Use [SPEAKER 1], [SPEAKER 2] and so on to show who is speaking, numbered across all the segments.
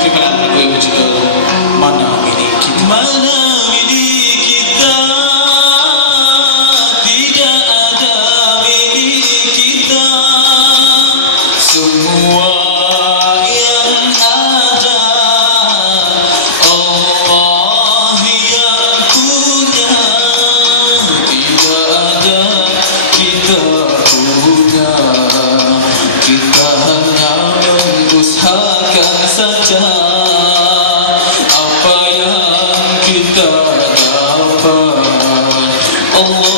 [SPEAKER 1] Tutti per la voce di Madonna, mi الله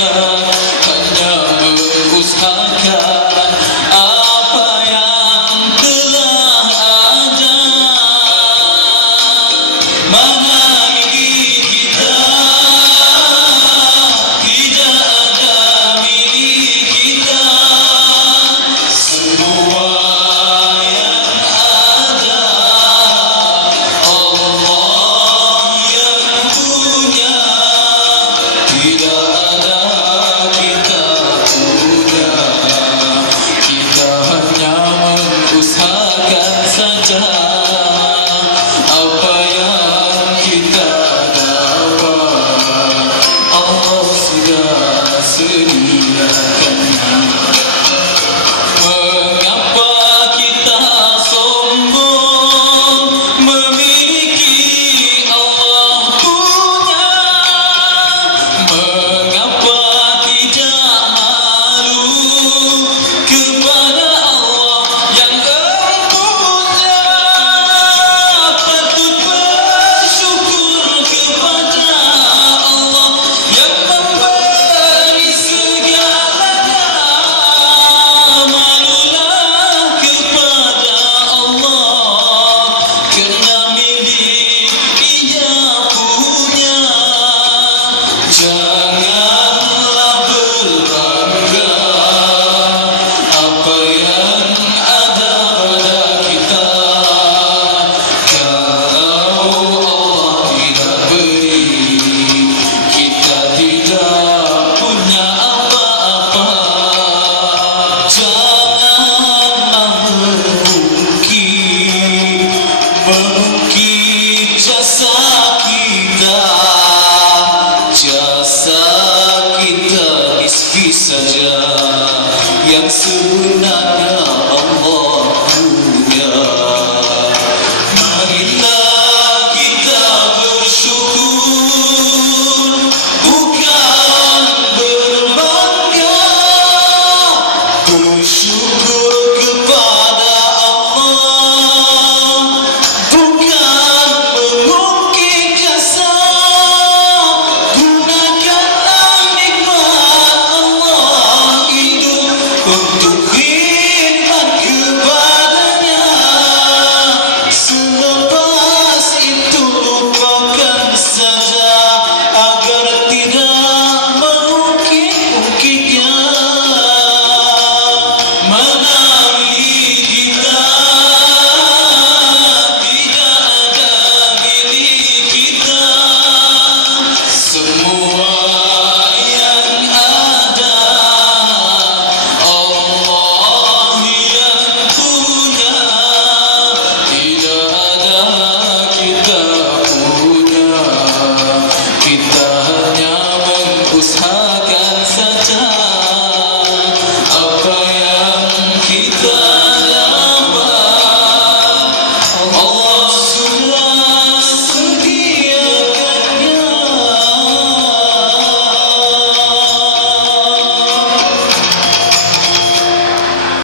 [SPEAKER 1] Krishna sürmez